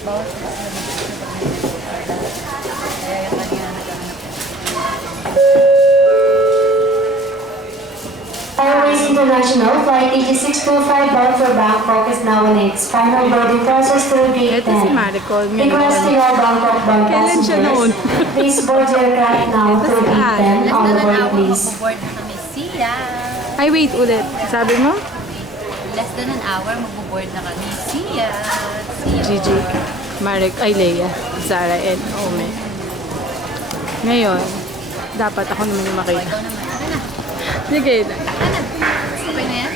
Bawal ko sila mag-isip pag may nag-order. Kaya yung kanina nagkahanap. Airways International Flight EG625 bound for Bangkok is now in its final boarding process through gate Ito si 10. Maricol. Requesting all Bangkok bound Kailan siya noon? passengers, please board your craft now through gate 10 on the board please. Magbo-board na kami. Siya! Ay, wait ulit. Sabi mo? Less than an hour, magbo-board na kami. Siya! Siya! Gigi, Marek, ay Leia, Zara, and Ome. Ngayon, dapat ako naman yung makita. Ikaw naman. Ano na? Sige na. Ano? Okay na yan?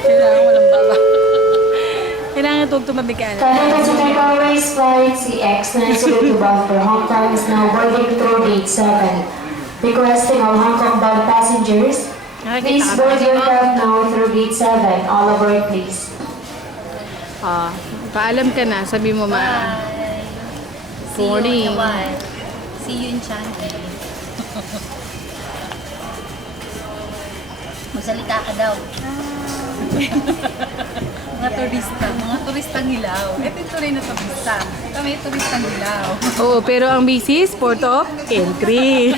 Kailangan walang baba. Kailangan itong tumabi ka na. Pacific Airways Flight CX902 bound for Hong Kong is now boarding through gate 7. Requesting all Hong Kong bound passengers, please board your craft now through gate 7. All aboard please. Paalam ka na. Sabi mo ma. Bye! See you in a while. See you in Changi. Magsalita ka daw. Mga turistang hilaw. Ito yung tunay na turista. Kami turistang hilaw. Oo, pero ang basis, port of entry.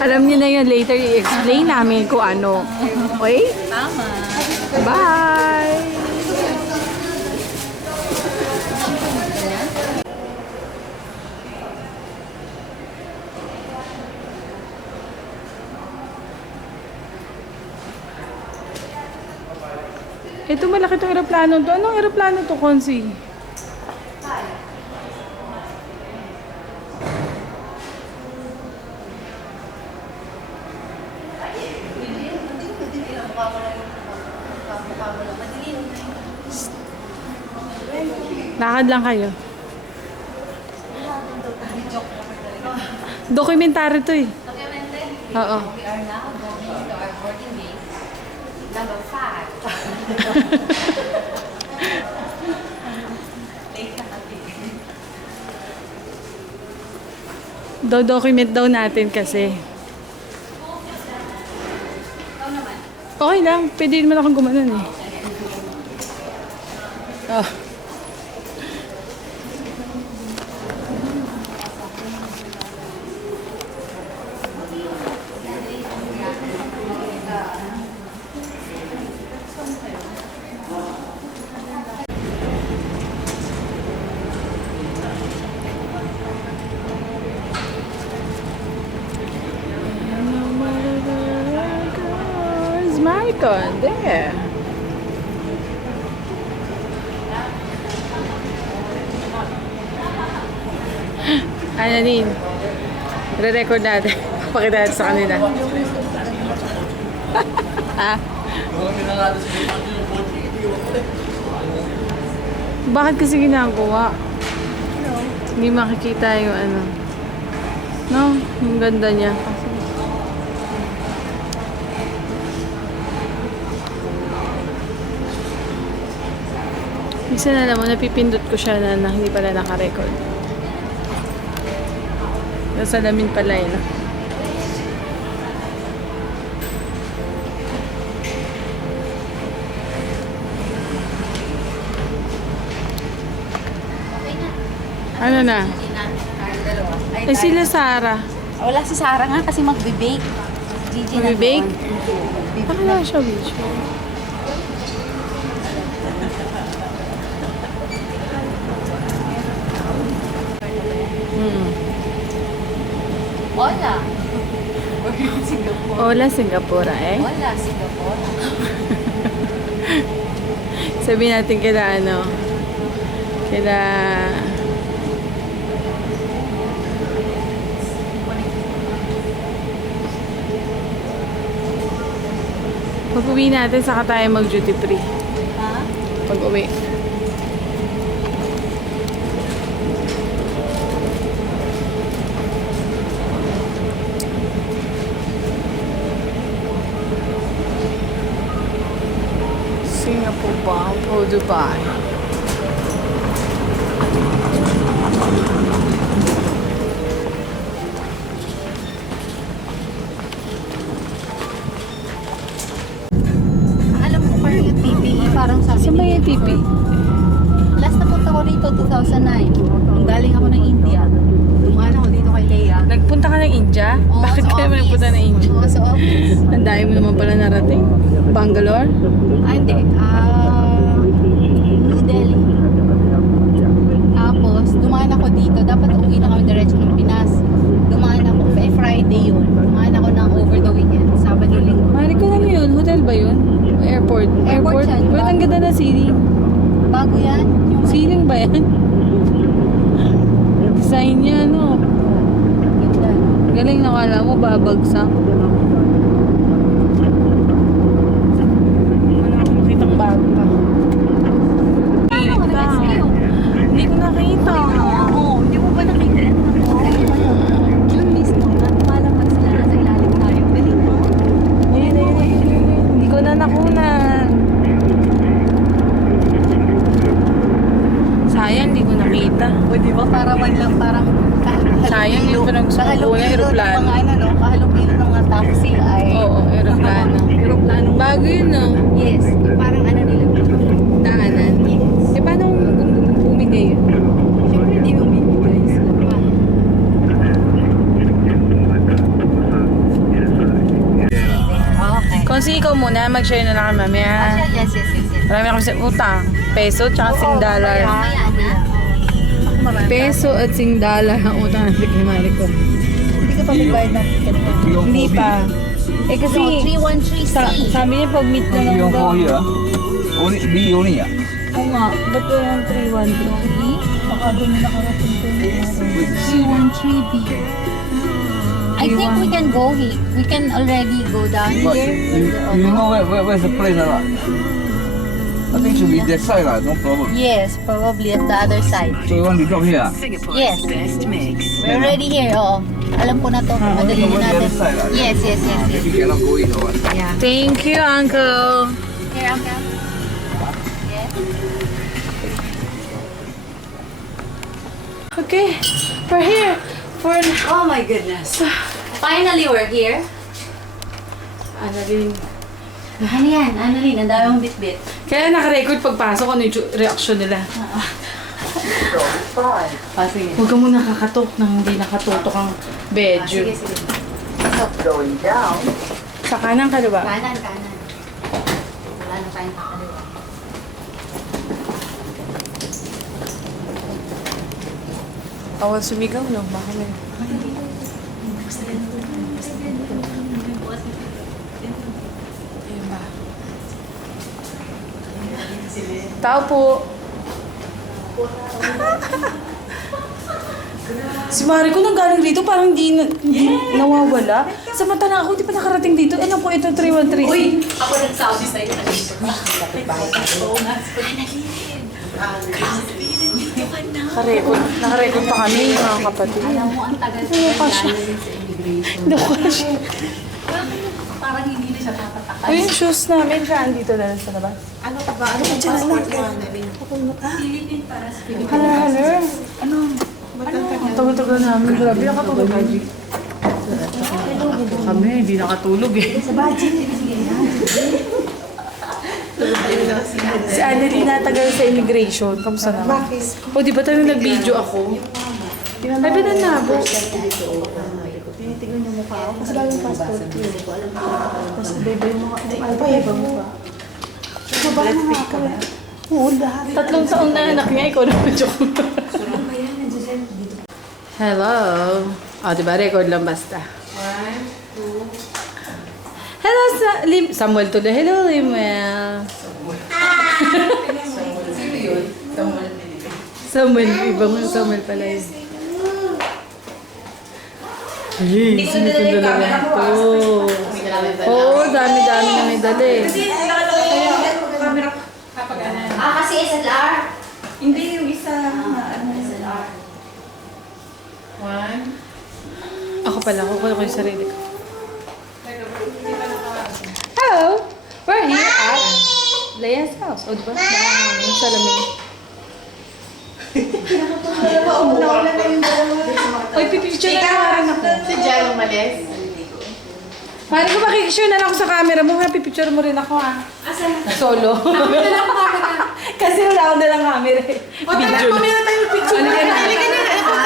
Alam niyo na yun. Later, i-explain namin kung ano. Okay? Tama. Bye! Ito malaki itong aeroplano to. Anong aeroplano to, Konsi? Lakad lang kayo. Dokumentary to eh. Oo. We are now going to our boarding gate. Number 5. Document daw natin kasi. Okay lang. Pwede naman akong gumanon eh. Oh. Maricon, there. Ano din? Re-record natin. Pakita natin sa kanila. Ha? Bakit kasi ginagawa? Hindi makikita yung ano. No? Yung ganda niya. Minsan alam mo, napipindot ko siya na hindi pala naka-record. Nasa lamin pala yun. Ano na? Eh sila Sarah. Wala si Sarah nga kasi magbe-bake. Gigi na Magbe-bake? doon. Baka na siya, bitch. Hola. We're in Singapore. Hola, Singapura eh. Hola, Singapore. Sabi natin kila ano, kila... Pag uwi natin, saka tayo mag-duty free. Ha? Pag uwi. Singapore ba o Dubai? Alam ko parang yung PPE parang sa Saan ba yung TP? Last na punta ko rito, 2009. Nung galing ako ng India. Dumaan ako dito kay Leia. Nagpunta ka ng India? Oo, Bakit sa ka naman office. nagpunta ng India? Oo, sa office. Ang dami mo naman pala narating. Bangalore? Hindi. New Delhi. Tapos, dumaan ako dito. Dapat uwi na kami diretso ng Pinas. Dumaan ako. Friday yun. Dumaan ako ng over the weekend. Sabado, linggo. Mari ko lang yun. Hotel ba yun? O airport? Airport siya, Ba't ang ganda na ceiling? Bago yan. Yung Ceiling ba yan? Design niya, no? ganda. Galing na kala mo, babagsak. Wala akong makitang bago pa. Paano ka nag-rescue? Hindi ko nakita. Oo, hindi mo ba nakita? Yun mismo, lumalabas sila nasa ilalim tayo. Galing mo. Ayun, ayun, ayun, ayun. Hindi ko na nakunan. Sayang, hindi ko nakita. O di ba para man lang parang Sayang yung pinagsusubo na aeroplano. Mga ano, no? Kahalong kilo ng mga taxi ay... Oo, aeroplano. Aeroplano. Bago yun, no? Yes. Parang ano nila. Daanan. Yes. Eh, paano bumigay yun? Siyempre hindi mo bibigay sila pa. Okay. Kung si ikaw muna, mag-share na lang kami mamaya. Yes, yes, yes, yes. Marami akong utang. Peso tsaka $10. Mamaya na. Marami. Peso at $10 ang utang natin kay Mariko. Hindi ka pa magbayad ng ticket mo. Hindi pa. Eh kasi, So, 313C. sabi niya pag meet na lang Yung daw. po here, only B only ah. Oo nga, ba't ba yung 313? Baka doon nakarating ko. 313B. I think we can go here. We can already go down But here. you know where's the place or not? I think should be that side lah, no problem. Yes, probably at the other side. So you want to drop here? Yes. We're already here. Oo. Alam ko na to. Madali na natin. Yes, yes, yes, yes. You cannot go in or what? Yeah. Thank you, Uncle. Here, Uncle. Yes. Okay, we're here for Oh my goodness. Finally, we're here. Annalyn. Ano yan? Annalyn, ang dami mong bit-bit. Kaya naka-record pagpasok ano yung reaction nila. Sige. Huwag ka muna kakatok nang hindi nakatutok ang bedyo. Sige, sige. Sa kanan ka, diba? Kanan, kanan. Wala na tayong kakaliwa. Bawal sumigaw, no? Baka may... Ayun ba? Tao po. Si Mariko nang galing dito parang hindi nawawala. Samantala ako, di pa nakarating dito. Ano po ito, 313? Uy! Ako nagsabi sa'yo na dito. Nakarecord pa kami, mga kapatid. Alam mo, ang tagal Hindi ko kasya. Hindi ko kasya. Parang hindi na siya tatatakal. Uy, yung shoes namin, saan dito na sa labas? Ano ka ba? Ano yung passport mo? Philippine para sa Philippine. Hala. Ano? Ang tagal-tagal namin. Grabe, nakatulog ka, G. Kami, hindi nakatulog eh. Sa budget. Si Annalyn natagal sa immigration. Kamusta naman? Bakit? O, di ba tayo nag-video ako? Ay, ba na nabo? Tinitignan yung mukha ako kasi lalo yung passport ko. Tapos iba yung mga, ano pa iba mo ba? Diba na nga ako eh. Oo, lahat. 3 taon na anak niya, ikaw na joke. Hello. O, di ba? Record lang basta. 1, 2... Hello, Samuel tuloy. Hello, Limuel. Sino yun? Samuel. Ibang Samuel pala yun. Hey, sino itong dalawa to? Oo, dami-dami na may dala eh. Kasi SLR. Hindi yung isa na ano. SLR. Ako pala, kukuha ko yung sarili ko. Hello! We're here at Leia's house. O, diba? Yung salamin. Nawala na yung dalawa. Oy, pipicture na lang ako. Si Jai umalis. Pare ko, makikishare na lang ako sa camera mo. Ha, pipicture mo rin ako, ha? Solo. Kasi wala akong dalang camera eh. O, tara, mamaya na tayo picture. Halika na.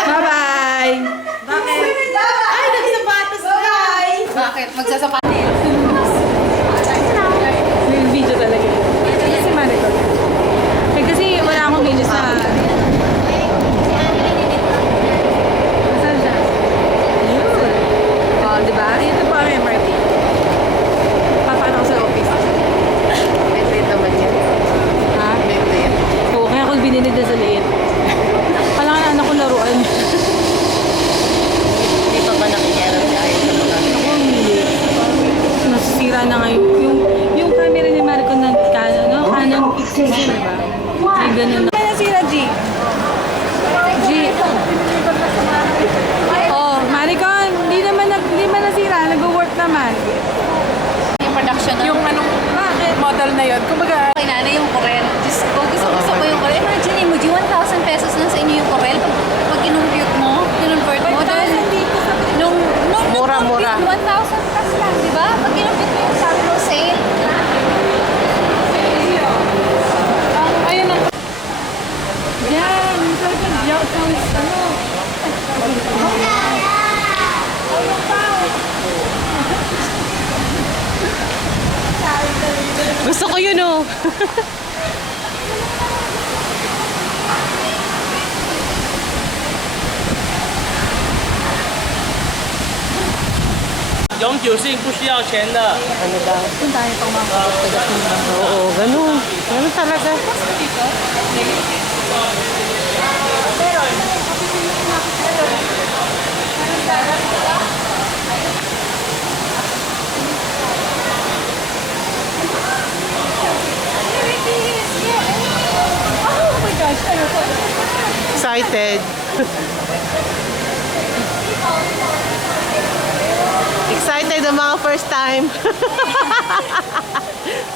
Bye-bye! Ay, nagsapatos, guys! Bakit? Magsasapatin. May video talaga. Kasi Maricol. Eh, kasi wala akong video sa... Saan siya? Yun. Oh, diba? Ito po ang MRT. Papano ko sa office. Wait naman yan. Ha? Wait. Oo, kaya ako binili na sa liit. Kailangan na anak ko laruan. Hindi pa ba nakikialam si Ayos sa mga Ako hindi. Nasisira na ngayon. Yung camera ni Maricol na Canon X6, diba? May ganun na. Kaya nasira, G. G. Oh, Maricol, hindi man nasira. Nag-work naman. yung production na. Yung anong model na yun. Kumbaga, Kay nanay yung Corel. Diyos ko, gusto ko yung Corel. Imagine mo, 1,000 pesos lang sa inyo yung Corel. Pag kinonvert mo, dahil nung Mura-mura. 1,000 plus lang, di ba? Pag kinonvert mo yung sabi mo, sale. ayun ang Yan, sabi ko, diyak sa ano. gusto ko yun, oh. Oo, ganun. Ganun talaga. Excited. Excited ang mga first time.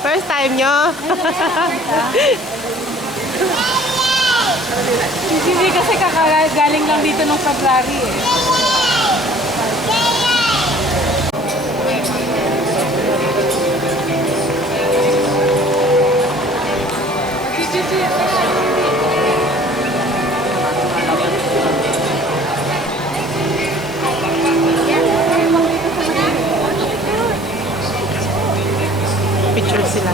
First time nyo. Hindi kasi kakagaling lang dito nung February eh. Picture sila.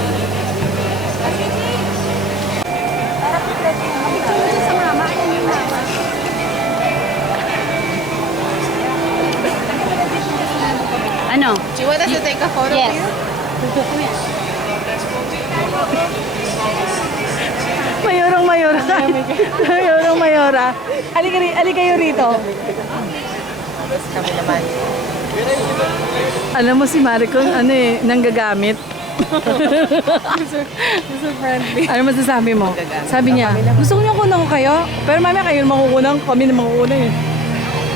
Ano? Do you want us to take a photo Yes. of you? Mayorong mayora. Mayorong mayora. Ali kayo rito. Kami naman. Alam mo si Maricol, ano eh, nanggagamit. So friendly. Ano masasabi mo? Sabi niya, gusto niyo kunan ko kayo? Pero mamaya kayo makukunan, kami na makukunan eh.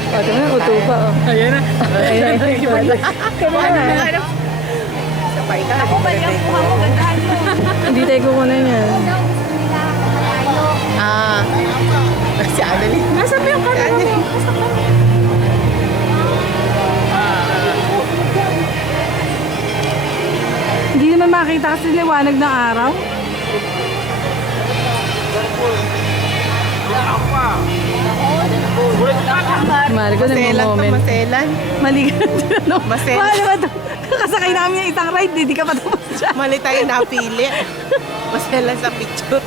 O, ito na, uto pa. Oh. Ayan na. Ayan na. Kami na. Sabay ka. Ako ba yung kuha mo? Gandahan mo. Hindi tayo kukunan yan. Ah. Si Adeline. Nasa pa yung camera mo? Hindi naman makita kasi liwanag ng araw. Maricol, Maselan to, nag-moment. maselan. Mali ka na tinanong. Maselan. Mahal ba ito? Kakasakay namin yung isang ride, hindi ka pa tapos siya. Mali tayo napili. Maselan sa picture.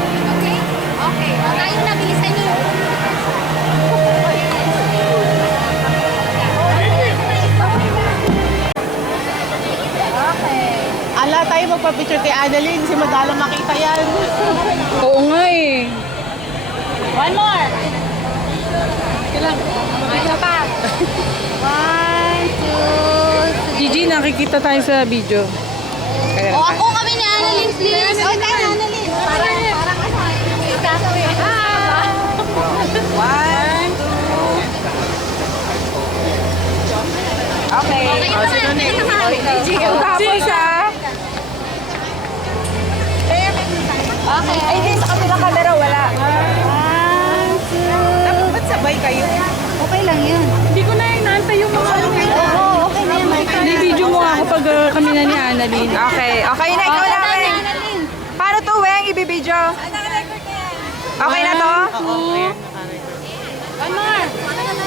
Okay. Tayo na, bilisan niyo. Ala tayo magpa-picture kay Adeline. Si Madala makita yan. Oo nga eh. One more. Ilang? Isa pa. 1, 2, Gigi, nakikita tayo sa video. O, ako kami ni Annalyn, please. O, tayo, Annalyn. Parang Okay. Okay, Sino next? Tapos ah, Okay. Ay, hindi. Sa kabilang camera, wala. 1, 2. Dapat ba't sabay kayo? Okay lang yun. hindi ko na inaantay yung mga ano. Oo, okay na yan. Hindi, video mo nga ako pag kami na ni Annalyn. Okay, okay na. Ikaw na, Weng. Paano to, Weng? Ibibidyo? Okay na to?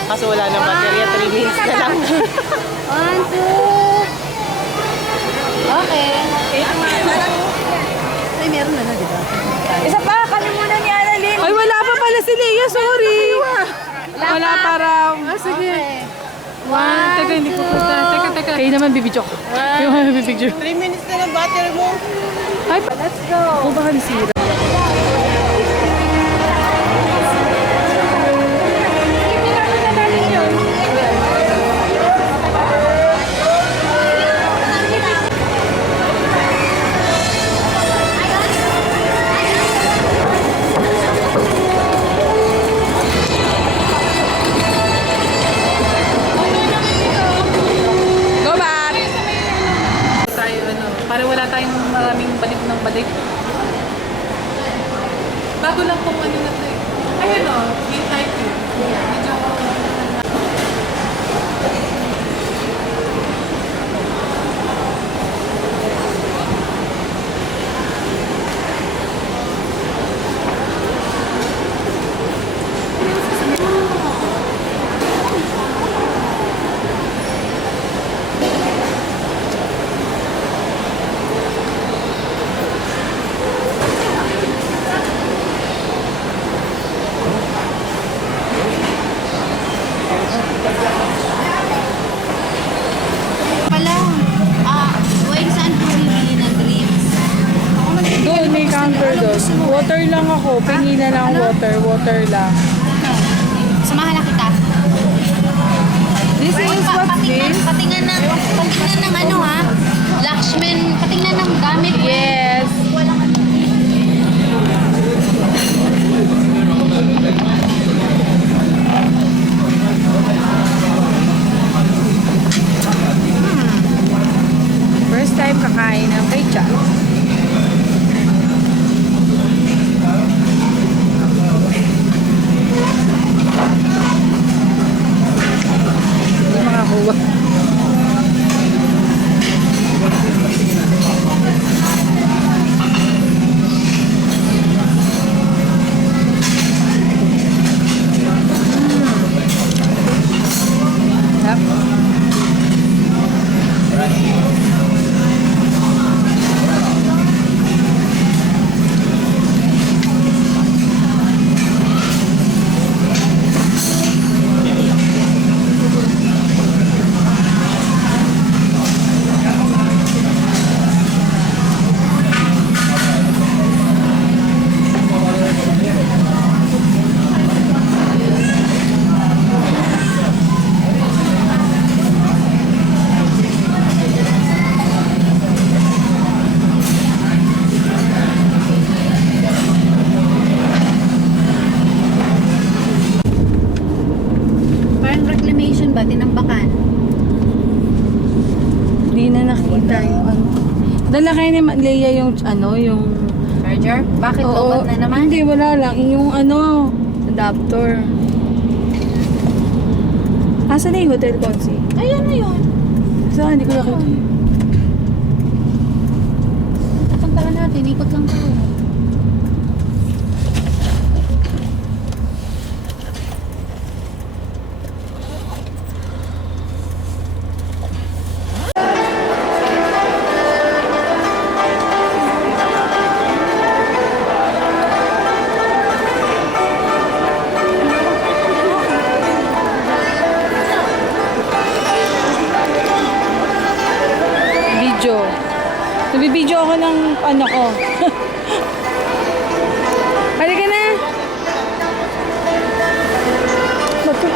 Kaso wala nang baterya, 3 minutes na lang. 1, 2. Okay. Ay, meron na, di ba? Isa pa, kami muna ni Annalyn. Ay, wala pa pala si Leia, sorry. Wala para. Sige. Teka, hindi po punta. Teka. Kayo naman bibidyo ko. Kayo naman bibidyo. 3 minutes na lang battery mo. Ay, let's go. O baka nasira. Go back! Tayo, para wala tayong maraming balik ng balik. Bago lang kung ano na ito eh. Ayun o, type yun. Medyo... Pala, Weng, saan po bibili ng drinks? Doon, may counter doon. Water lang ako. Pengi na lang water. Water lang. Samahan na kita. This is what's this? Patingnan ng ano ha? Lakshman, patingnan ng gamit. Yes. First time kakain ng kaycha. Hindi makakuha. Yep. Parang reclamation ba? Tinambakan. Hindi na nakita yung ano. Dala kayo ni Leia yung ano, yung... Charger? Bakit? Oo, Lobat na naman? Hindi, wala lang. Yung ano, adapter. Asa na yung hotel Consi? Ayan na yun. Saan? Hindi ko nakita. Pupuntahan natin. Ikot lang tayo. Video. Nabibidyo ako ng ano ko. Halika na! Bato.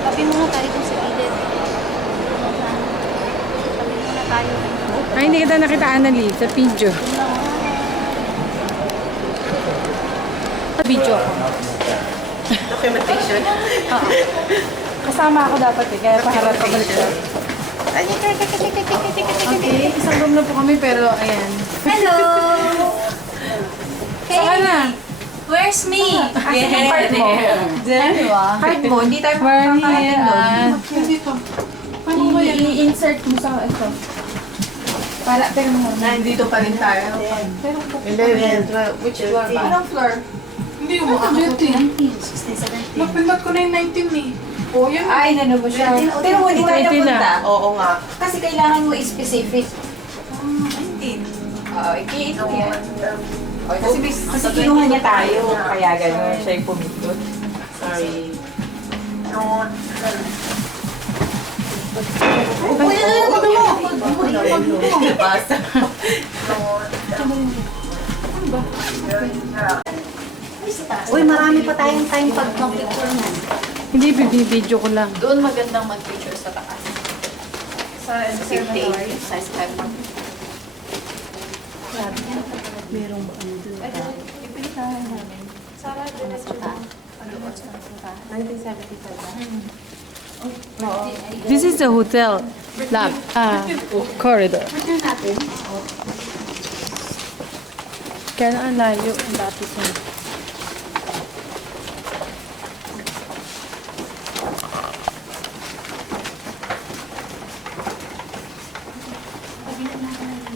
Tabi muna tayo kung sa gilid. Tabi muna tayo. Ay, hindi kita nakitaan na sa video. Video ako. Documentation. Oo. Kasama ako dapat eh, kaya paharap ko balik ko. Okay, isang room na po kami pero ayan. Hello! Saan na? Where's me? Asan yung card mo? Card mo, hindi tayo makakarating doon. Dito. Paano ba yan? I-insert mo sa ito. Para, pero mo. Nandito pa rin tayo. 11, 12, which floor ba? Anong floor? Hindi yung makakapit. 16, 17. Napindot ko na yung 19 eh. Oo, yun. Ay, nano mo siya. Pero hindi tayo 19 na. napunta. Oo nga. Kasi kailangan mo specific. 19. Oo, i-ito yan. Kasi kinuha niya tayo. Kaya gano'n siya yung pumindot. Sorry. Basta. Uy, marami pa tayong time pag mag-picture na. Hindi, bibidyo ko lang. Doon magandang mag-picture sa taas. Sa observatory, sa sky park. Merong ba ano doon? Ipinitahan namin. Sara, doon sa taas. 1975. This is the hotel. Lab. Corridor. Kaya ang layo ang dati sa.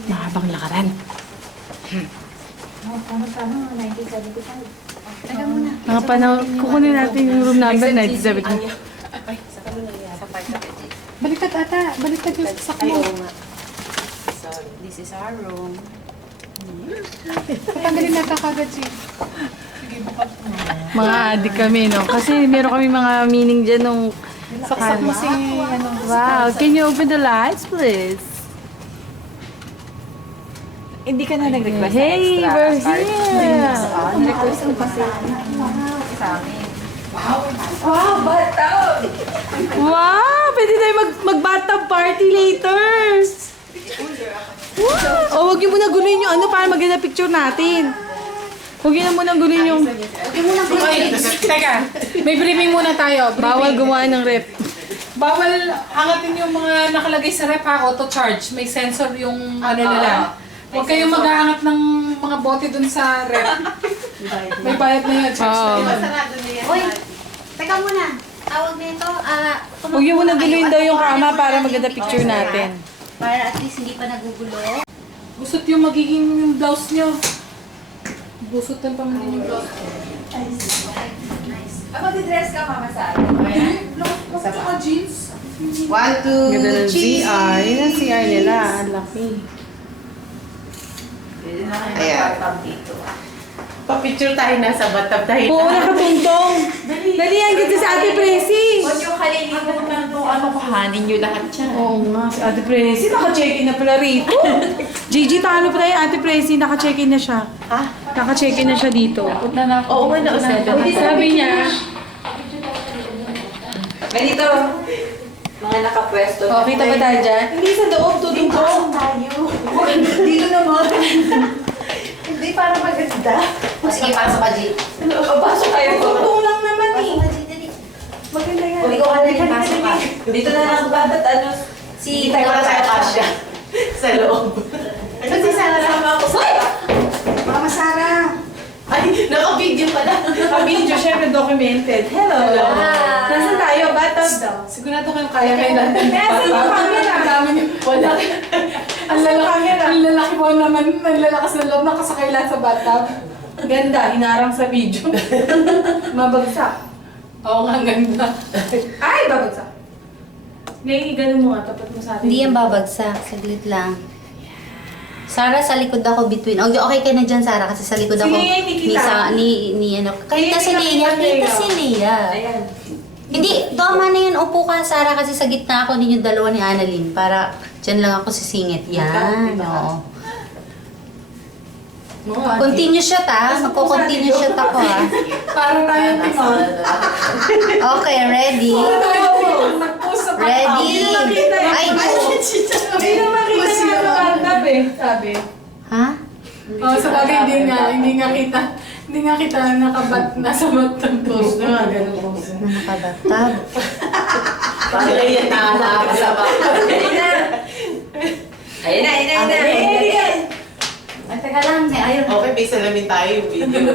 Mahabang lakaran. Mga panahon, kukunin natin yung room number 97. Baliktad ata. Baliktad yung sasak mo. So, this is our room. Patanggalin natin kagad siya. Mga adik kami, no? Kasi meron kami mga meaning dyan nung... Saksak mo si, ano. Wow, can you open the lights, please? Hindi ka na nag-request Hey, na we're extra card? here! Na-request mo kasi sa amin. Wow, bathtub! Wow! Pwede tayo mag-bathtub party later! Wow! Oh, huwag niyo muna guluhin yung ano para maganda picture natin. Huwag niyo na muna guluhin yung... Teka, may briefing muna tayo. Bawal gumawa ng rep. Bawal angatin yung mga nakalagay sa rep ha, auto-charge. May sensor yung ano nila. Huwag kayong mag-aangat ng mga bote dun sa rep. May bayad na yun, charge na yun. Uy, teka muna. Tawag nito, Huwag niyo muna guluhin daw yung kama para maganda picture natin. Para at least hindi pa nagugulo. Busot yung magiging yung blouse nyo. Busot lang pa man din yung blouse. Mag-dress ka, Mama Sara. Sa mga jeans. 1, 2, Ganda ng CR. Yun ang CR nila. Ang laki. Ayan. Pa-picture tayo na sa bathtub tayo. Oo, nakatuntong. Dali yan, dito sa Ate Presi. Huwag yung kalilimutan kung ano kuhanin nyo lahat siya. Oo nga, si Ate Presi, naka-check-in na pala rito. Gigi, talo pala yung Ate Presi, naka-check-in na siya. Ha? Naka-check-in na siya dito. Oo, wala na. Sabi niya, Ganito. Mga nakapwesto. oh, kita ba tayo dyan? Hindi sa loob, tutungtong. Dito naman. Hindi para maganda. Sige, pasok ka, G. Pasok kayo. Tutong lang naman eh. Pasok ka, G, dali. Maganda yan. Ikaw ka dali, pasok ka. Dito na lang ba at ano? Si Tayo na tayo kasya. Sa loob. Kasi sana sama ako sa... Mama Sara. Ay, naka-video pala. Naka-video, syempre documented. Hello. Hi. Nasaan tayo? Bathtub daw. Sigurado kayong kaya natin. Nasaan yung camera? Ang dami niyo. Wala. Ang lalaki mo naman, ang lalakas na loob, nakasakay lahat sa bathtub. Ganda, hinarang sa video. Mabagsak. Oo nga, ang ganda. Ay, babagsak. Ngayon, ganun mo nga, tapat mo sa atin. Hindi yan babagsak. Saglit lang. Sara, sa likod ako between. Okay ka na dyan, Sara, kasi sa likod ako. Sige, Nikita. Ni ano. Kahit si Leia. Kita si Leia. Ayan. Hindi, tama na yun. Upo ka, Sara, kasi sa gitna ako ninyong dalawa ni Annalyn. Para dyan lang ako sisingit. Yan, oo. Continue shot ah. Magko-continue shot ako ah. Para tayo naman. Okay, ready? Nag-post sa Ready? Ay, Hindi na makita yung bathtub eh, sabi. ha? Oo, sa bagay, hindi nga kita nasa batang post. Ganun ko. Na nakabatab. Paano yan nakala sa bata? Ayun na. Ay, teka lang. May ayaw. Okay, may salamin tayo yung video.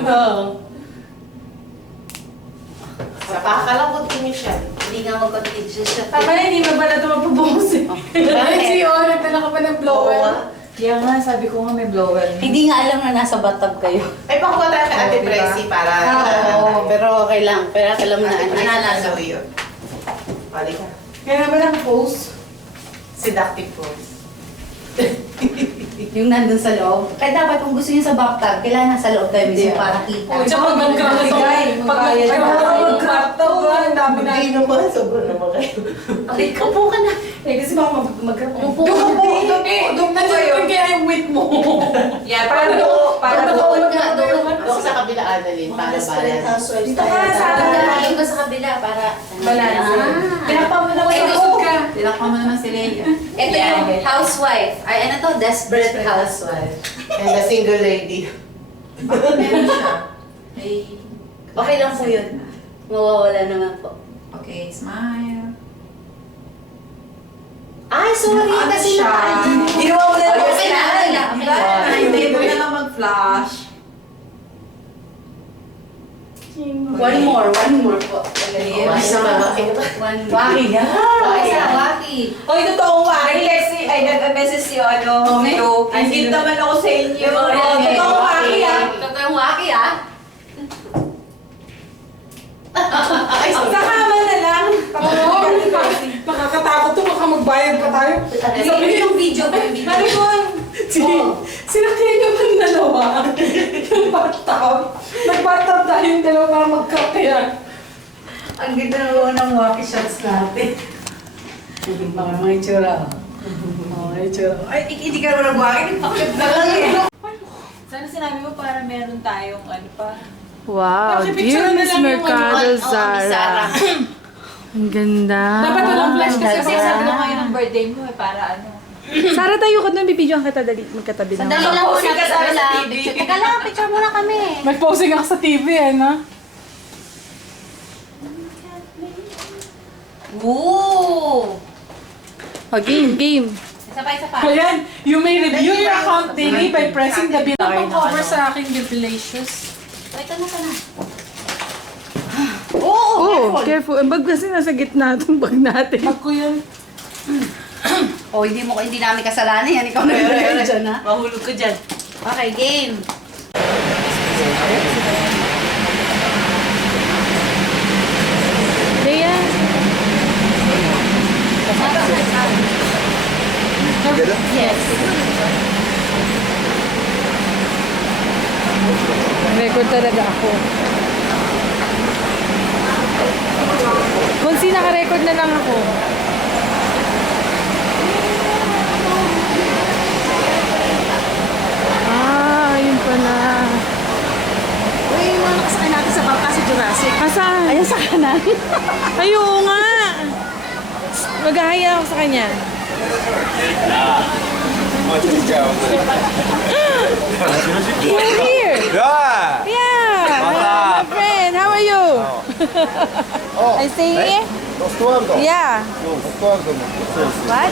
Sa pakala continue siya. Hindi nga mag-continue siya. Tama na, hindi mo ba na ito mapubungos eh. Bakit si Ore, nagdala ka pa ng blower? Kaya nga, sabi ko nga may blower. Hindi nga alam na nasa bathtub kayo. Ay, pakuha tayo kay Ate Presi para... Oo, pero okay lang. Pero alam na, Ate Presi naalala. nasa yun. Balik ka. Kaya naman ang pose. Seductive pose. Yung nandun sa loob. Kaya dapat kung gusto niyo sa bathtub, kailangan nasa loob tayo mismo para kita. O, tsaka pag nag-crop pag nag-crop ang dami na. Hindi naman, sobrang naman kayo. Okay, kapo ka na. Eh, kasi baka mag-crop. Upo Doon ka ka na. po, doon nandiyan kaya yung weight mo. Yeah, para Doon ka, doon. doon sa kabila, Annalyn, para balance. Dito ka sa Doon ka sa kabila para balance. Tinakpa mo naman Ay, yung lusog ka. Tinakpa mo naman si Leia. Ito yung housewife. Ay, ano to? Desperate housewife. And the single lady. Meron siya. Okay lang po yun. Mawawala naman po. Okay, smile. Ay, sorry. Kasi Ginawa mo na Okay lang na, okay na, okay na. Hindi mo na lang mag-flash. One more po. Isa pa ba? One waki yan. Isa waki. Oy, totoong waki. Lexi, ay nag-message si ano, Milo. Hindi naman ako sa inyo. Totoong waki ah. Totoong waki ah. Ay, Sa kama na lang. Nakakatakot to, baka magbayad pa tayo. Sabi yung video ko yung video. Ano po? Sinakyan niyo ba yung dalawa? Yung bathtub. Nag-bathtub tayo yung dalawa para mag-kape yan. Ang ganda na ng waki shots natin. Mga itsura. Mga itsura. Ay, hindi ka naman nag-waki. Bakit na lang eh. Sana sinabi mo para meron tayong ano pa. Wow, Pakipicture dear na Miss lang yung Mercado Miss Sarah. Zara. Ang ganda. Dapat walang flash kasi Kasi Sarah. sabi ko ngayon ng birthday mo eh, para ano. Sarah, tayo ka doon. Bibidyoan kita dali. Magkatabi na. Sandali lang po Posing ka sa sa wala. TV. Teka lang, picture muna kami. May posing ako sa TV eh, no? Woo! Oh, game. Isa pa, isa pa. Ayan, you may review your account daily by pressing the bell. Cover sa aking Biblicious. Ito na ka na. Oh, careful. Ang bag kasi nasa gitna itong bag natin. Bag ko yun. Oh, hindi namin kasalanan yan. Ikaw na yun dyan, ha? Mahulog ko dyan. Okay, game. Leia. Yes. Record talaga ako. Kung naka-record na lang ako. Ah, yun pala. Uy, yung mga nakasakay natin sa bangka si Jurassic. Asan? Ayan sa kanan. Ay, oo nga. Maghahaya ako sa kanya. You're here. Yeah! Yeah. My friend, how are you? I stay here? Yeah. What?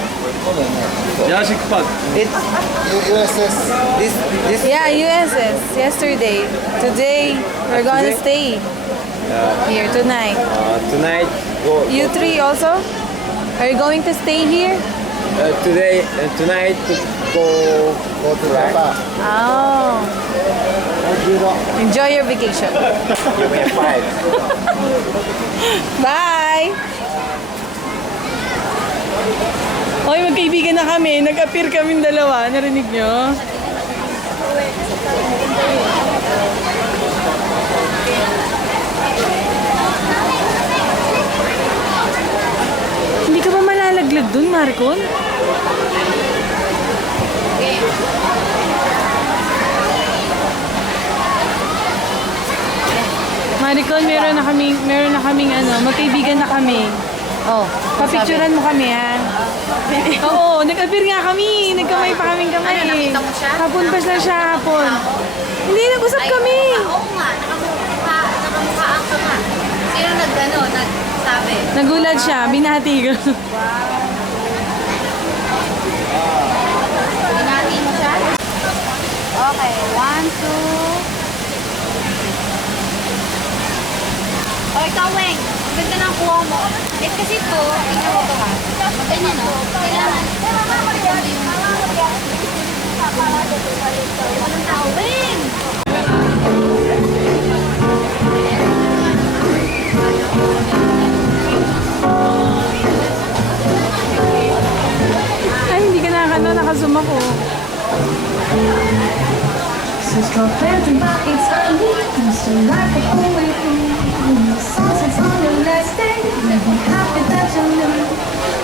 Jurassic Park. Yeah, USS. Yesterday. Today, we're gonna stay here tonight. Tonight, go. You three also? Are you going to stay here? Tonight, go to Japan. Oh. Enjoy your vacation. Give me a 5. Bye! Hoy, magkaibigan na kami. Nag-appear kaming dalawa. Narinig nyo? Hindi ka ba malalaglag dun, Marcon? Maricon, meron na kaming ano, magkaibigan na kami. Oh, papicturean mo kami ha. Oo, nag-appear nga kami. Nagkamay pa kaming kamay. Ano, nakita mo siya? Hapon pa na siya, hapon. Hindi, nag-usap kami. Oo nga, nakamukhaan ka nga. Sino nagsabi? Nagulat siya, binati ko. Binati mo siya? Okay, 1, 2. ikaw, Weng. Ang ganda ng kuha mo. Eh, kasi ito, tingnan mo ito ha. Ganyan, no? Kailangan. Walang tao, Weng! Ay, hindi ka nakakano, nakazoom ako. Cisco planting, it's early, Mr. Like a poet, sunsets on your last day, let me happy that you knew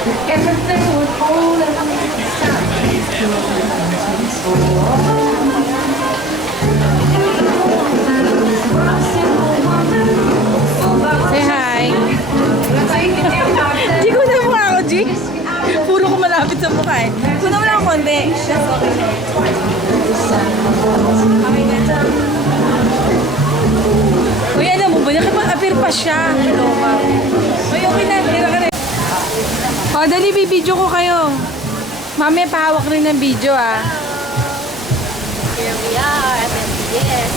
that everything would hold up. It's time to Say hi. Di ko na mukha ako, G. Puro ko malapit sa mukha eh. Kuna mo lang konti. That's okay. Uy, alam mo ba? Nakipag-appear pa siya. Loka. Uy, okay na. Tira ka rin. O, dali, bibidyo ko kayo. Mamaya pahawak rin ng video, ah. Here we are. Yes.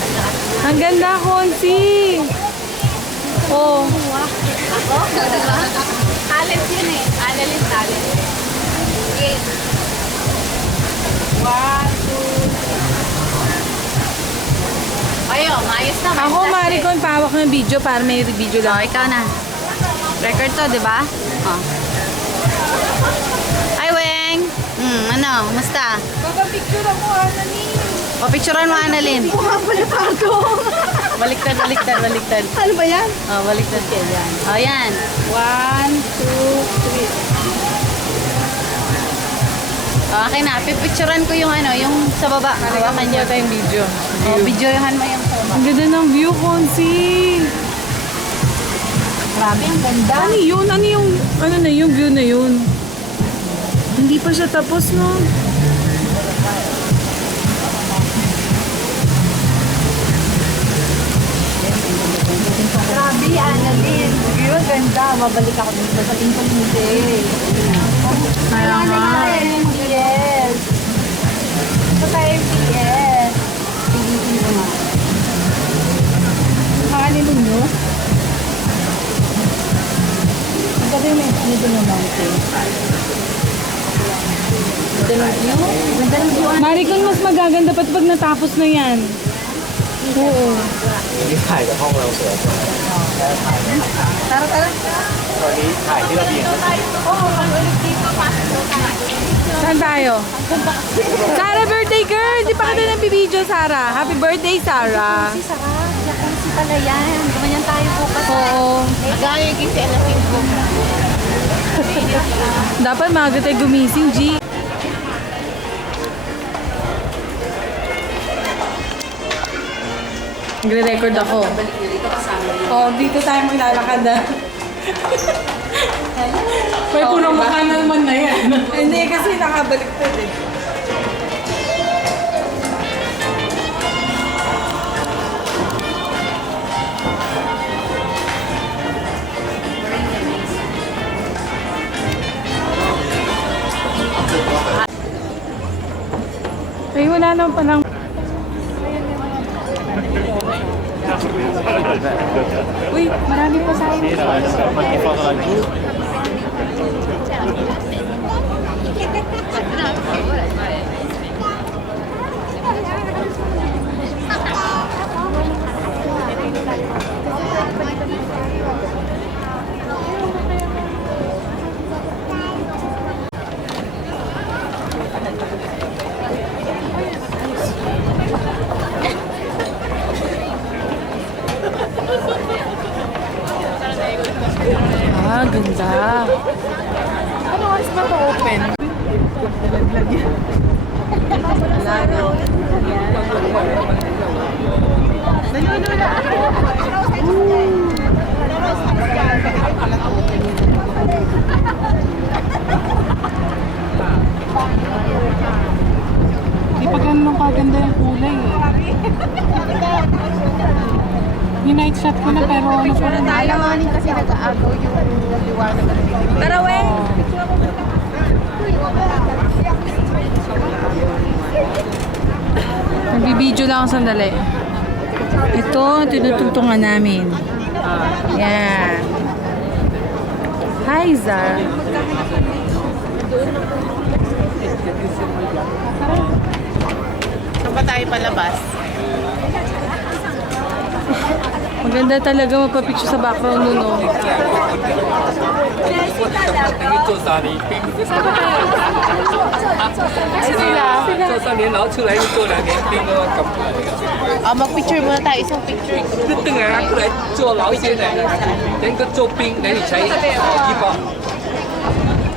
Ang ganda, Konsi. Oh. Ako? Talent yun eh. Analyst talent. Okay. 1, 2, 3. Ayo, maayos na. Ako, Maricon, pahawak ng video para may video lang. Ikaw na. Record to, di ba? Oh. Hi, Weng! Ano? Musta? Pagka-picture ako, Annalyn. O, picturean mo, Annalyn. Mukha pala ako. Baliktad. Ano ba yan? Oh, baliktad ka yan. Oh, yan. 1, 2, 3. Oh, okay na. Pipicturean ko yung ano, yung sa baba. Hawakan niyo. Tayong video. Oh, videohan mo yung sa baba. Ang ganda ng view, Konsi. Grabe, ang ganda. Ano yun? Ano yung, ano na yung view na yun? Hindi pa siya tapos, no? Grabe, Annalyn. Ang ganda. Mabalik ako dito sa tingkol hindi. Kaya nga. Yes. Ito tayo PS. Tingin ko nga. Kakalilin nyo? Ang ganda yung dito ng mountain. Ganda ng view. Ganda ng view. Maricon, mas magaganda pa pag natapos na yan. Oo. 你ถ่ายกับห้องเราสวยกว่า Tara. ตอนนี้ถ่ายที่ระเบียง Saan tayo? Sarah, birthday girl! Di pa kita nabibideo, Sarah. Happy birthday, Sarah. Si Sarah. Si pala yan. Gumanyan tayo bukas. Oo. Magaya yung si Alapin ko. Dapat maaga tayo gumising, G. Nagre-record ako. Oh, dito tayo maglalakad na. May puro mukha na naman na yan. Hindi, kasi nakabaliktad eh. Ay, wala naman palang... Uy, marami pa sa akin. Ah, ganda. Ano oras ba ito open? Di pa ganun kaganda yung kulay eh. Ni-night shot ko na pero ano pa rin. Alamanin kasi nag-aagaw yung liwanag. Tara, we! Nagbibideo lang ako sandali. Ito, tinutugtungan namin. Yan. Hi, Zara. Saan ba tayo palabas? Maganda talaga magpa-picture sa background nun, no? Mag-picture muna tayo, isang picture. 做老一些的，等个做兵，那你才医保。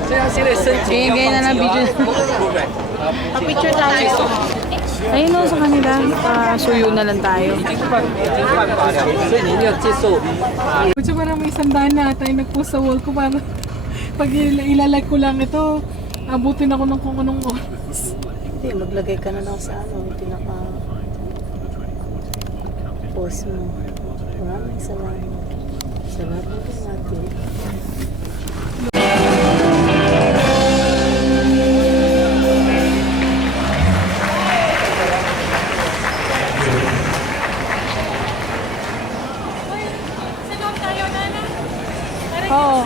这样现在身体要 Ganyan na ng video. Mag-picture tayo. Ayun, no, sa kanila. Suyo na lang tayo. 已经犯法了，所以你一定要接受。 Medyo parang may sandaan na tayo nag-post sa wall ko para pag ilalike ko lang ito, abutin ako ng kung anong oras. Hindi, maglagay ka na lang sa pinaka post mo. Maraming salamat. Salamat din natin. Oo.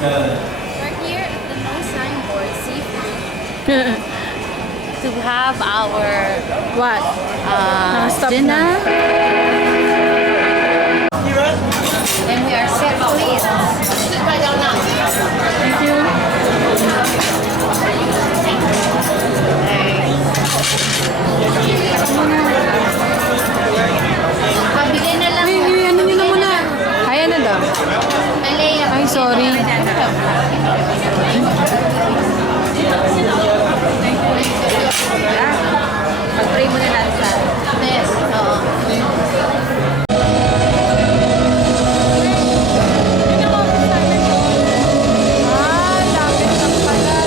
We're here at the No Signboard Seafood to have our What? Stop dinner. na. And we are set to eat. Thank you. Pabigay na lang. Ano nyo na muna? Kaya na daw. Malaya. Ay, sorry. Pag-pray muna natin sa Yes. Oo. Ah, lapit lang pala.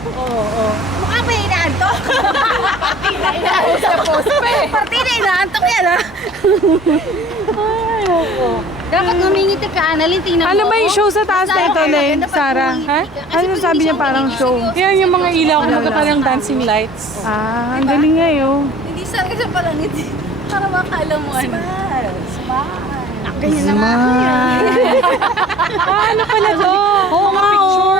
Mukha ba inaantok? Inaantok sa pospe. Partida inaantok yan ha. Dapat ngumingiti ka, Annalyn. Tingnan mo. Ano ba yung show sa taas na ito, Len? Sarah? Ha? Ano sabi niya parang show? Yan yung mga ilaw, mga parang dancing lights. Ah, ang galing nga yun. Hindi sana siya parang ngiti. Para makala mo ano. Smile. Ganyan na nga. Ano pala to? Oo nga, oh.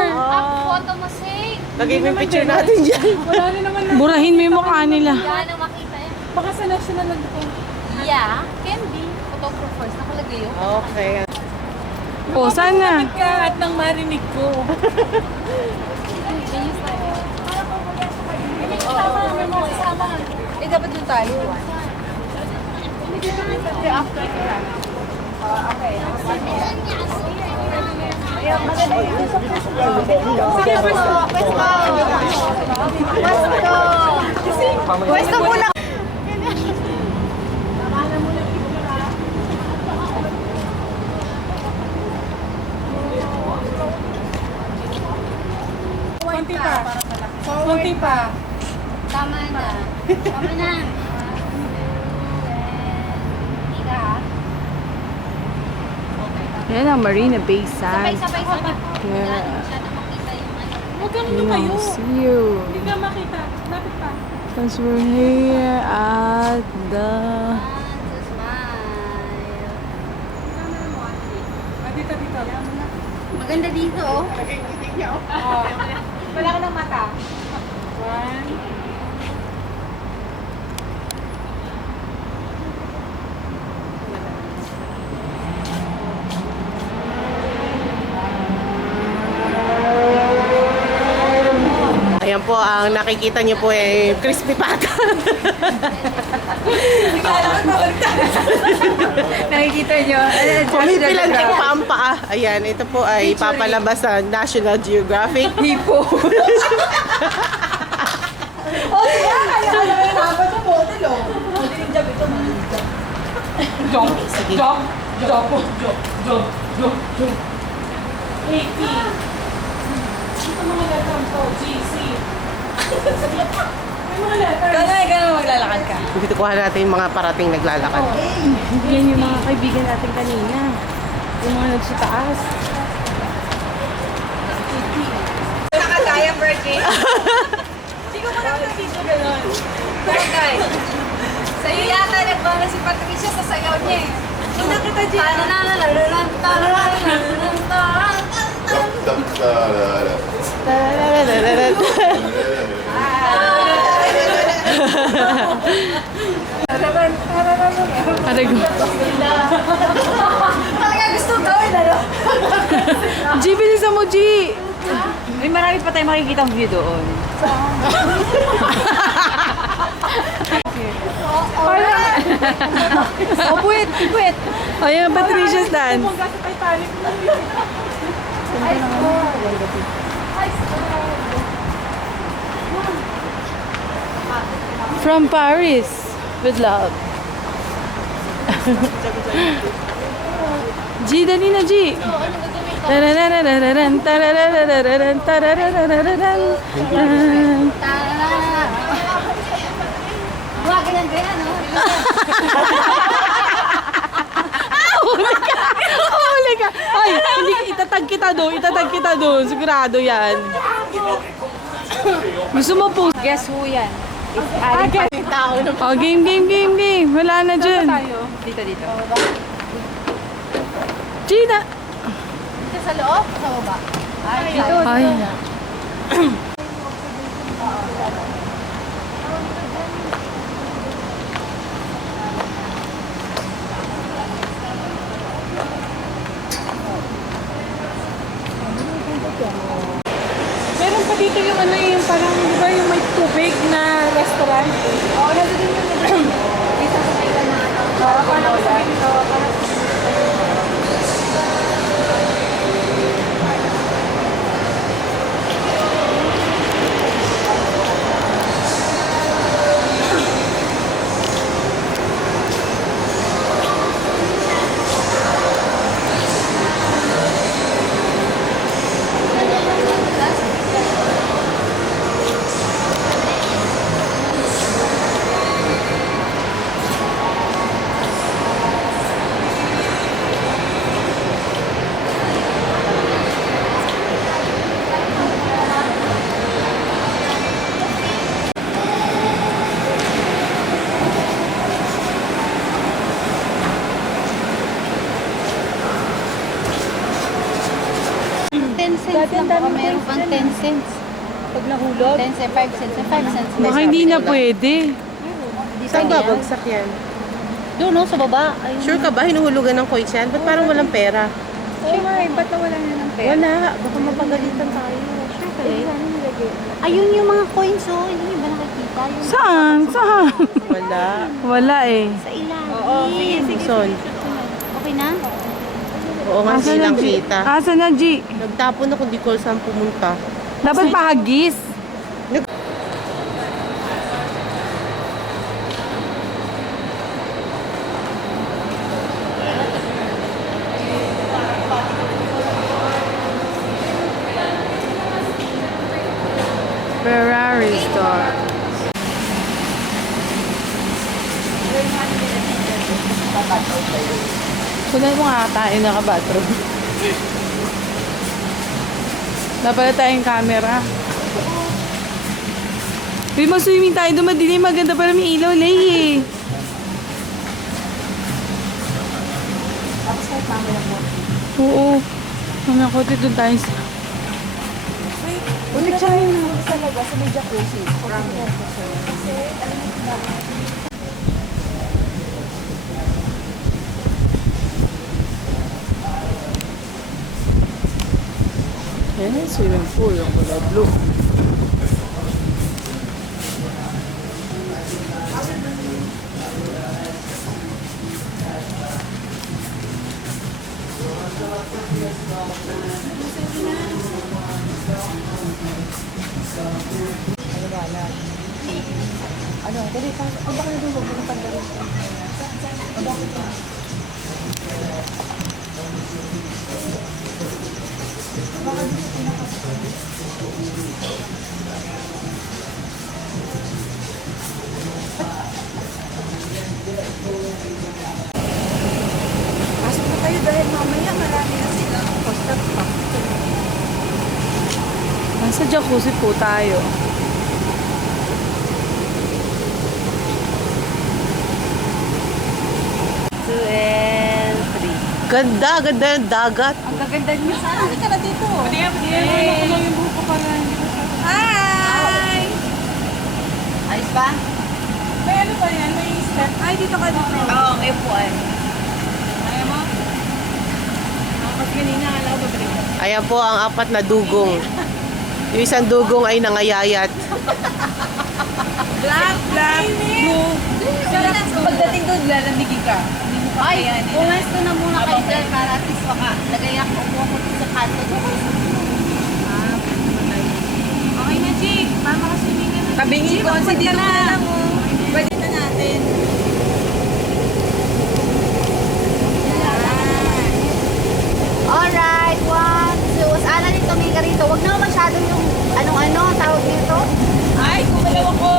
Photo mo, say. Lagay mo yung picture natin dyan. Wala rin naman na. Burahin mo yung mukha nila. Gaano makita yan? Baka sa national lang ito. Yeah, can be. Photographers, nakalagay yun. Okay. Oh, sana. Kapit ka at nang marinig ko. Eh, dapat dun tayo. Pwesto muna. Konti pa. Konti pa. Tama na. Tama na. Ika. Yan ang Marina Bay Sands. Sabay. Yeah. Sana makita yung ano. Huwag ganun lumayo. See you. Hindi ka makita. Lapit pa. Because we're here at the... Smile. Dito. Maganda dito, oh. Wala ka ng mata. One. Ayan po, ang nakikita niyo po ay crispy pata. Nakikita nyo. Pumipilantik pa ang paa. Ayan, ito po ay papalabas sa National Geographic. Hipo. Ito mga letter to. GC. May mga letter. Gano'n maglalakad ka. Dito kuha natin yung mga parating naglalakad. Yan yung mga kaibigan natin kanina. Yung mga nagsitaas. Nakagaya birthday. Hindi ko pa naman dito gano'n. Pero guys, sa'yo yata nagbana si Patricia sa sayaw niya eh. Una kita dyan. Aray ko. Talaga gusto gawin, ano? G, bilisan mo, G! May marami pa tayong makikita view doon. Oh, puwit! Ayan, Patricia's dance. Bumangga sa Titanic. From Paris, with love. G, dali na, G! Tarararararan, tarararararan, tarararararan. Wag ganyan, no? Huli ka! Ay, hindi, itatag kita doon. Sigurado yan. Gusto mo po? Guess who yan? Oh, game. Wala na dyan. Dito. Gina! Dito sa loob, sa baba. Ay. Meron pa dito yung ano yung parang, di ba yung may tubig na restaurant? Oo, nandun din yung dito sa kailan na ano. Parang sa dito, parang lang. Baka meron pang 10 cents. Pag nahulog. 10 cents, 5 cents, 5 cents. Baka hindi na pwede. Saan babagsak yan? Doon, no, sa baba. Ayun. Sure ka ba? Hinuhulugan ng coins yan? Ba't parang walang pera? Oo nga eh, ba't nawala na ng pera? Wala. Baka mapagalitan tayo. Sure ka eh. Ayun yung mga coins, oh. Hindi ba nakikita? Yung Saan? Saan? Wala. Wala eh. sa ilalim. Oo, sige. Son. Okay na? Oo nga, Asan na, silang G? kita. Asan na, G? Nagtapon ako, di ko saan pumunta. Dapat pahagis. Ferrari store. Kunan mo nga tayo naka-bathroom. Dapat na tayong camera. Uy, mag-swimming tayo doon. Madilim, maganda pala may ilaw, Lay eh. Oo. Mga kote doon tayo sa... Ulit siya yun. Talaga sa may jacuzzi. Yan yung swimming pool. Yung kulay blue. Pasok na kayo dahil mamaya marami na sila. Postap pa. Nasa jacuzzi po tayo. Ganda, ganda yung dagat. Ang gaganda niyo. Saan ka na dito? Hi! Ayos ba? May ano pa yan? May step. Ay, dito ka dito. Oo, may upuan. Ayaw mo? Mas kanina, alam ko ba? Ayan po ang apat na dugong. Yung isang dugong ay nangayayat. Black, blue. Pagdating doon, lalambigin ka. Hindi mo Ay, kakayanin. pumesto na muna kayo dyan para at least baka nagayak upo ko sa kanto. Okay na, Jig. Para makaswimming ka na. Tabingi ko, kasi dito ka na lang. Pwede na natin. Alright, one, two. Sana din tumika rito. Huwag na masyado yung anong-ano, tawag nito. Ay, kumalaw ako.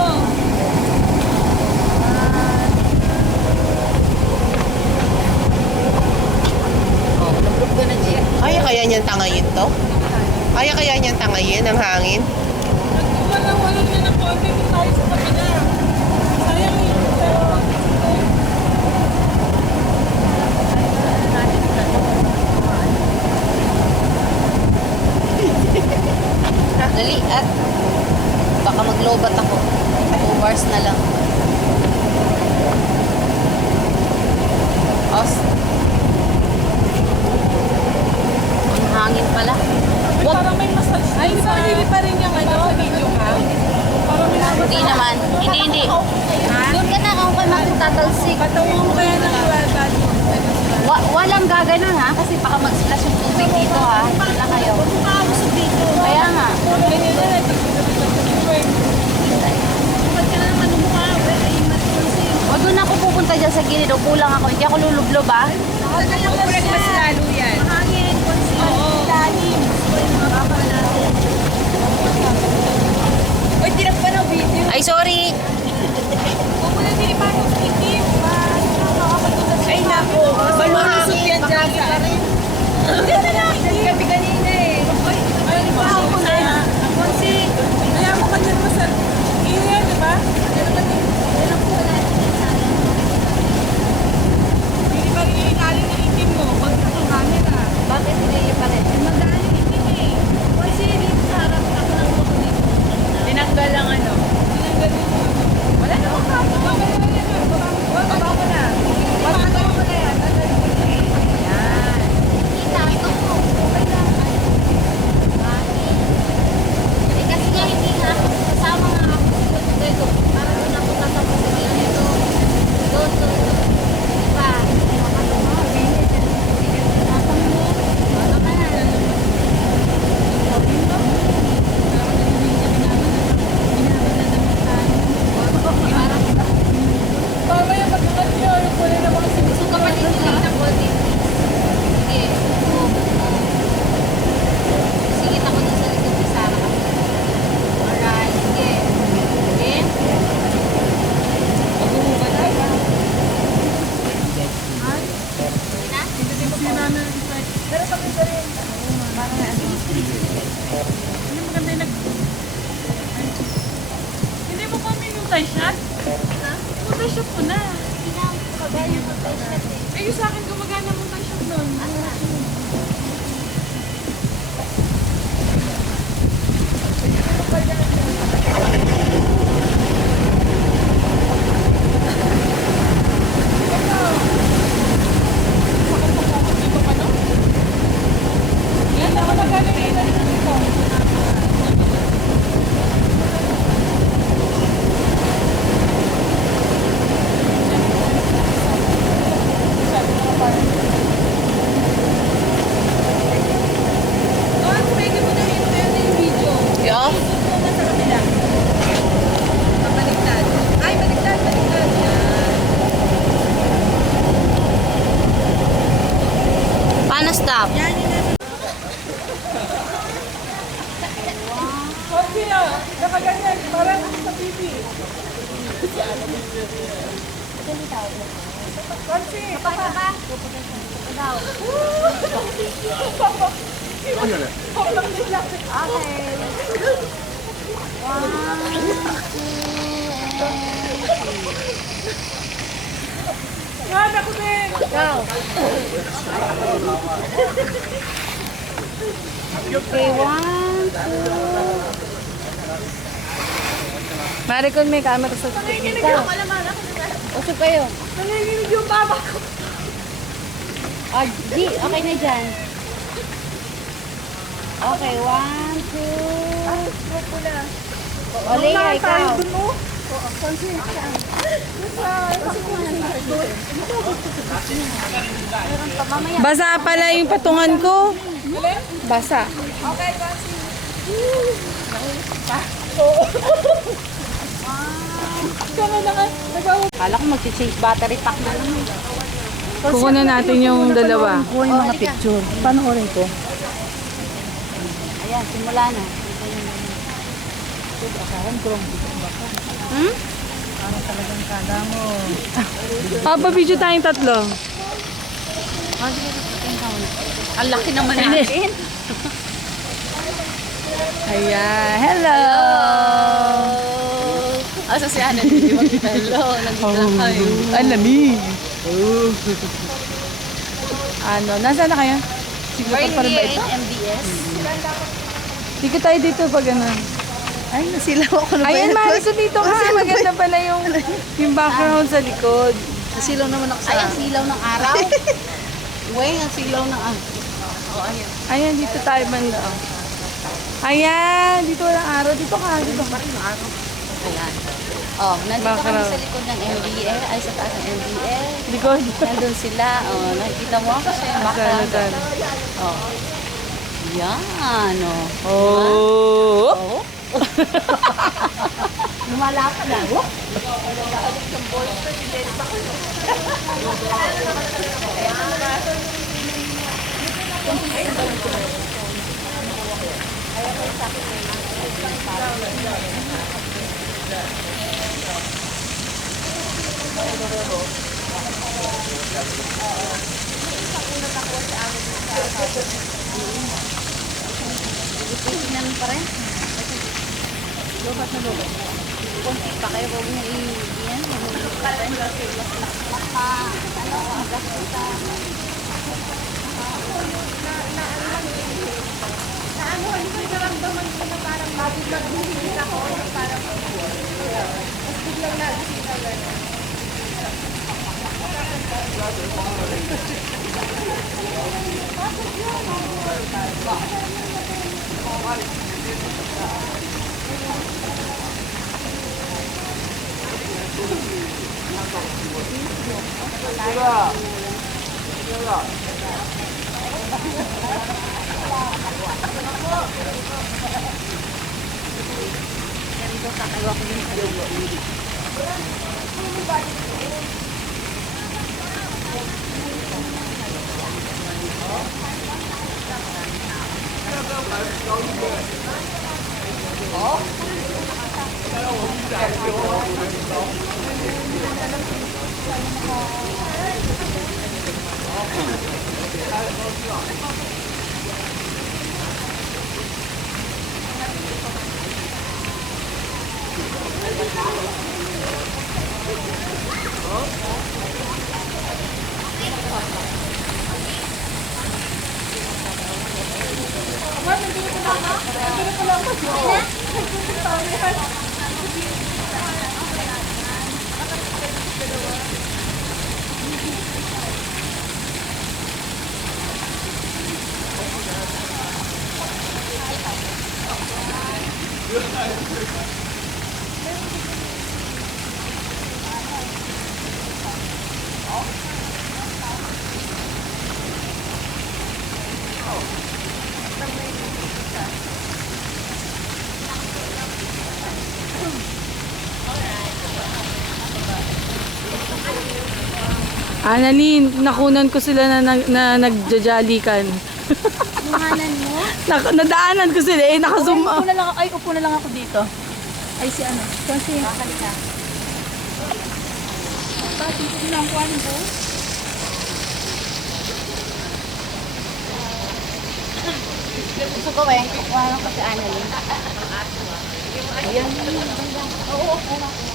Oh, nag-group ko na, Jig. Kaya niyan tangayin to? Kaya niyan tangayin ang hangin? Walang na ng konti din tayo sa pagkina. Sayang eh. Pero, Dali at baka maglobat ako. 2 bars na lang. Os. Ang hangin pala. Wag. parang may massage. Ay, di ba hindi pa rin yung ano, video ka? Parang may Hindi naman. Hindi. Doon ka na kung kayo magtatalsik. Patungo mo kaya ng iwata. Walang gaganon ha, kasi baka mag-splash yung tubig dito ha. Wala kayo. Makausap dito. Kaya nga. Ganyan na lang. Ba't ka na naman umukha? O doon ako pupunta dyan sa gilid. Upo lang ako. Hindi ako lulublob ha. Breakfast lalo yan. Hangin, conceal, lalim. Uy, tinap pa ng video. Ay, sorry. Huwag mo na tinipan yung itim. Ay, naku. Malulusot yan dyan sa akin. Diyan na lang. Gabi kanina eh. Ay, di ba? Ako na. Konsi. Kaya mo ka dyan masal. Iyan, di ba? Hindi ba rin yung inaling ng itim mo? Pag ang hangin ah. Bakit hindi pa rin? Magdaan yung itim eh. multi-shot? Multi-shot ko na. Eh, yung sa akin gumagana multi-shot nun. Yan, ako nagana yung dito. Paano stop? Okay ah, nakaganyan, parang sa TV. Konsi, papa. Yan, ako din. Okay, 1, 2. Maricon, may camera sa Nanginginig yung malaman. Usap kayo. Nanginginig yung baba ko. Ah, di, okay na dyan. Okay, 1, 2. O, Leia, ikaw. Basa pala yung patungan ko. Basa. Kala ko mag-change battery pack na lang. Kukunan natin yung dalawa. Kuha yung mga picture. Paano orin ko? Ayan, simula na. Hmm? Papa, video tayong tatlo. Ang laki naman natin. Ayan, hello! Asa si Ana, hindi mo kita. Hello, nagkita kayo. Ang lamig. Ano, nasaan na kayo? Siguro We're pa rin ba here ito? in MBS. Dito tayo dito pag ano. Ay, nasilaw ako na ba Ayan, yan? Maricon, dito ka. Maganda pala yung background sa likod. Nasilaw naman ako sa... Ay, ang silaw ng araw. Uy, ang silaw ng araw. Oh, ayan. Ayan, dito tayo banda. Oh. Ayan, dito walang araw. Dito ka, dito ka. Ayan. Oh, nandito kami Background. sa likod ng MBL. Ay, sa taas ng MBL. Likod. Nandun sila. Oh, nakikita mo ako sa yung Saan, background. saan? Oh. Yan, oh. Oh. Oh. Lumalapad na. Oh. Tingnan pa rin. Lobat na lobat. Kunti pa kayo, huwag niyo i-yan. Annalyn, nakunan ko sila na nagjajalikan. Buhanan mo? Nadaanan ko sila eh, nakazoom. Upo na lang, ay, upo na lang ako dito. Ay, si ano? Kasi, halika. Bakit hindi lang kuha nito? Gusto ko eh. Kuha lang ko si Annalyn. Ayan. Oo, upo na ako.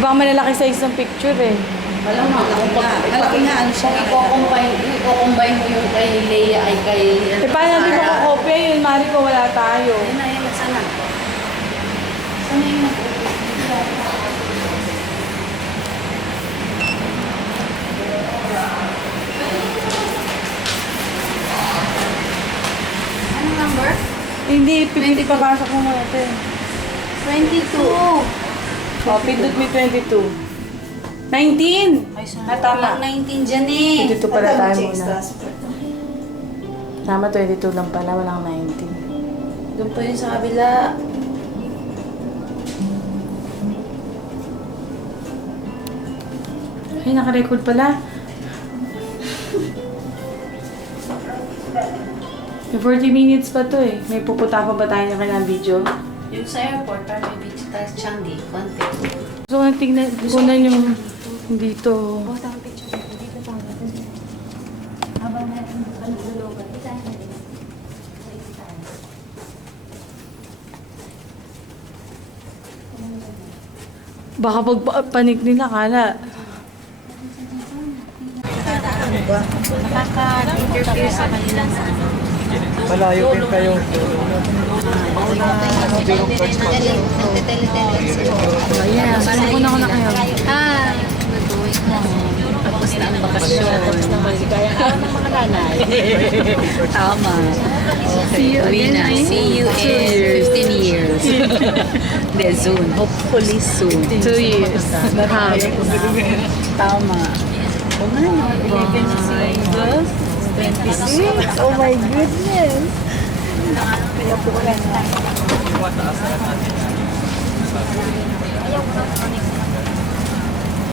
Baka malalaki size ng picture eh. Malaki nga ano siya. I-combine mo yung kay Leia ay kay... Eh, paano natin makakopya yun? Mari ko wala tayo. Ayun na, ayun na, sana. Sana yung anong number? Hindi, papasok mo muna ito eh. 22. Oh, pindot mo 22. 19! Ay, sana. Tama. 19 dyan eh. 22 pala tayo muna. Tama, 22 lang pala, walang 19. Doon po yun sa kabila. Ay, naka-record pala. May 40 minutes pa to eh. May pupunta pa ba tayo ng kailangang video? Yung sa airport, para may beach tayo Changi, konti. Gusto ko na tignan, kunan yung dito. Habang natin lulogan, isa na din. Baka pag panik nila, kala. Nakaka-interfere sa kanilang ano. Malayo din kayo. Ayan, sasakuna ko na kayo. Ah, nag-uwi na. Tapos na ang bakasyon. Tapos na maligaya ka ng mga nanay. Tama. See you Uwi again. na. See you in 15 years. Hindi, soon. Hopefully soon. 2 years. Tama. O nga, 11 26. Oh my goodness.